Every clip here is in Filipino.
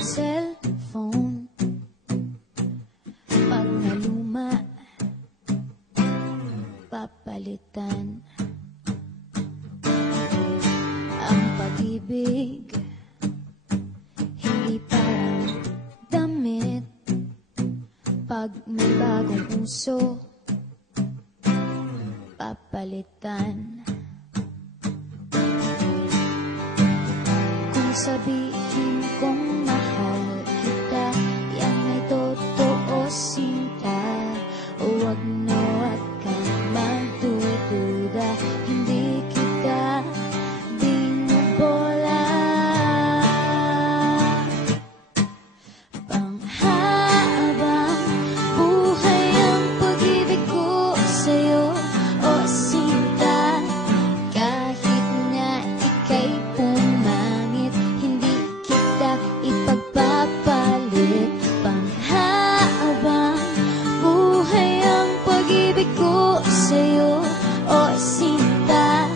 cellphone. Pag naluma, papalitan. Ang pag-ibig hindi parang damit. Pag may bagong uso, papalitan. Kung sabihin kong mahal kita, yan ay totoo, sinta. Huwag na huwag kang magdududa, hindi kita binubola. Panghabang buhay ang pag-ibig ko sa'yo, o sinta. Kahit na ika'y pumangit, hindi kita ipagpapalit. Panghabang buhay ang pag-ibig ko sa'yo, o sinta.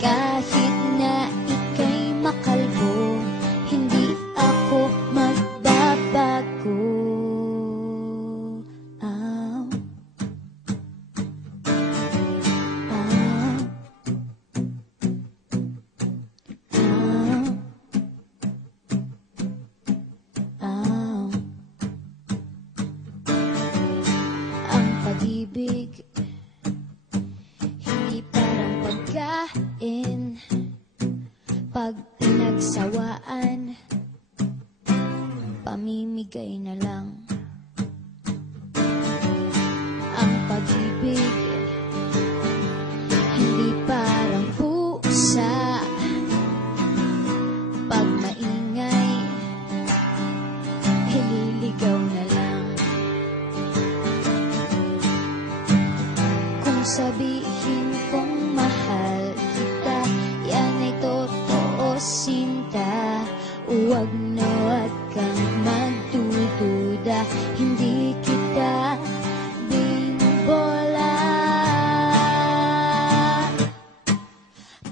Kahit na ika'y makalbo, hindi ako magbabago. Ah, ah, ah, ah. Ang pag-ibig hindi parang pagkain. Pag pinagsawaan, pamimigay na lang. Ang pag-ibig hindi parang pusa. Pag maingay, hililigaw na lang. Kung sabihin kong mahal kita, yan ay totoo, sinta. Huwag na huwag kang magdududa, hindi kita binubola.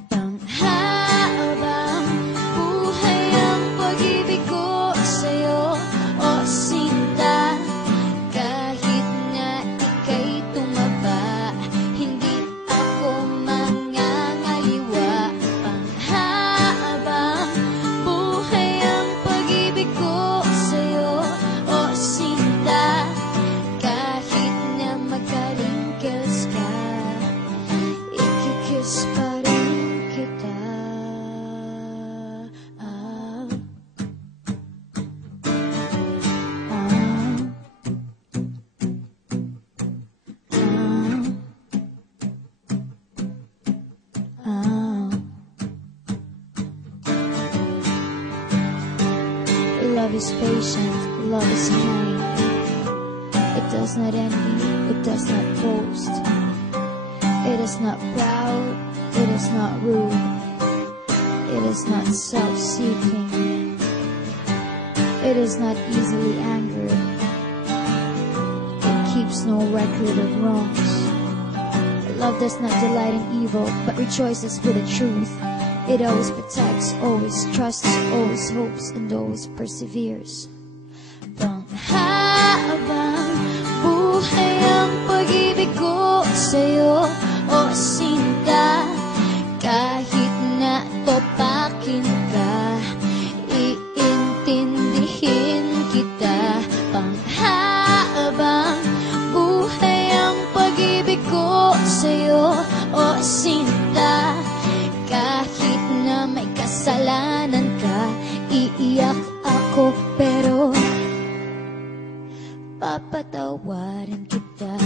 Panghabang buhay ang pag-ibig ko sa'yo, o sinta. Kahit na ika'y tumaba, hindi ako mangangaliwa. Panghabang buhay ang pag-ibig ko sa'yo, o sinta. Kahit na magka-wrinkles ka, ikikiss pa rin kita. Ah, ah, ah. Love is patient, love is kind. It does not envy, it does not boast. It is not proud, it is not rude. It is not self-seeking. It is not easily angered. It keeps no record of wrongs. Love does not delight in evil, but rejoices with the truth. It always protects, always trusts, always hopes, and always perseveres. Panghabang buhay ang pag-ibig ko sa'yo, o sinta. Kahit na topakin ka, iintindihin kita. Panghabang buhay ang pag-ibig ko sa'yo, o sinta. Kahit na may kasalanan ka, iiyak ako pero papatawarin kita.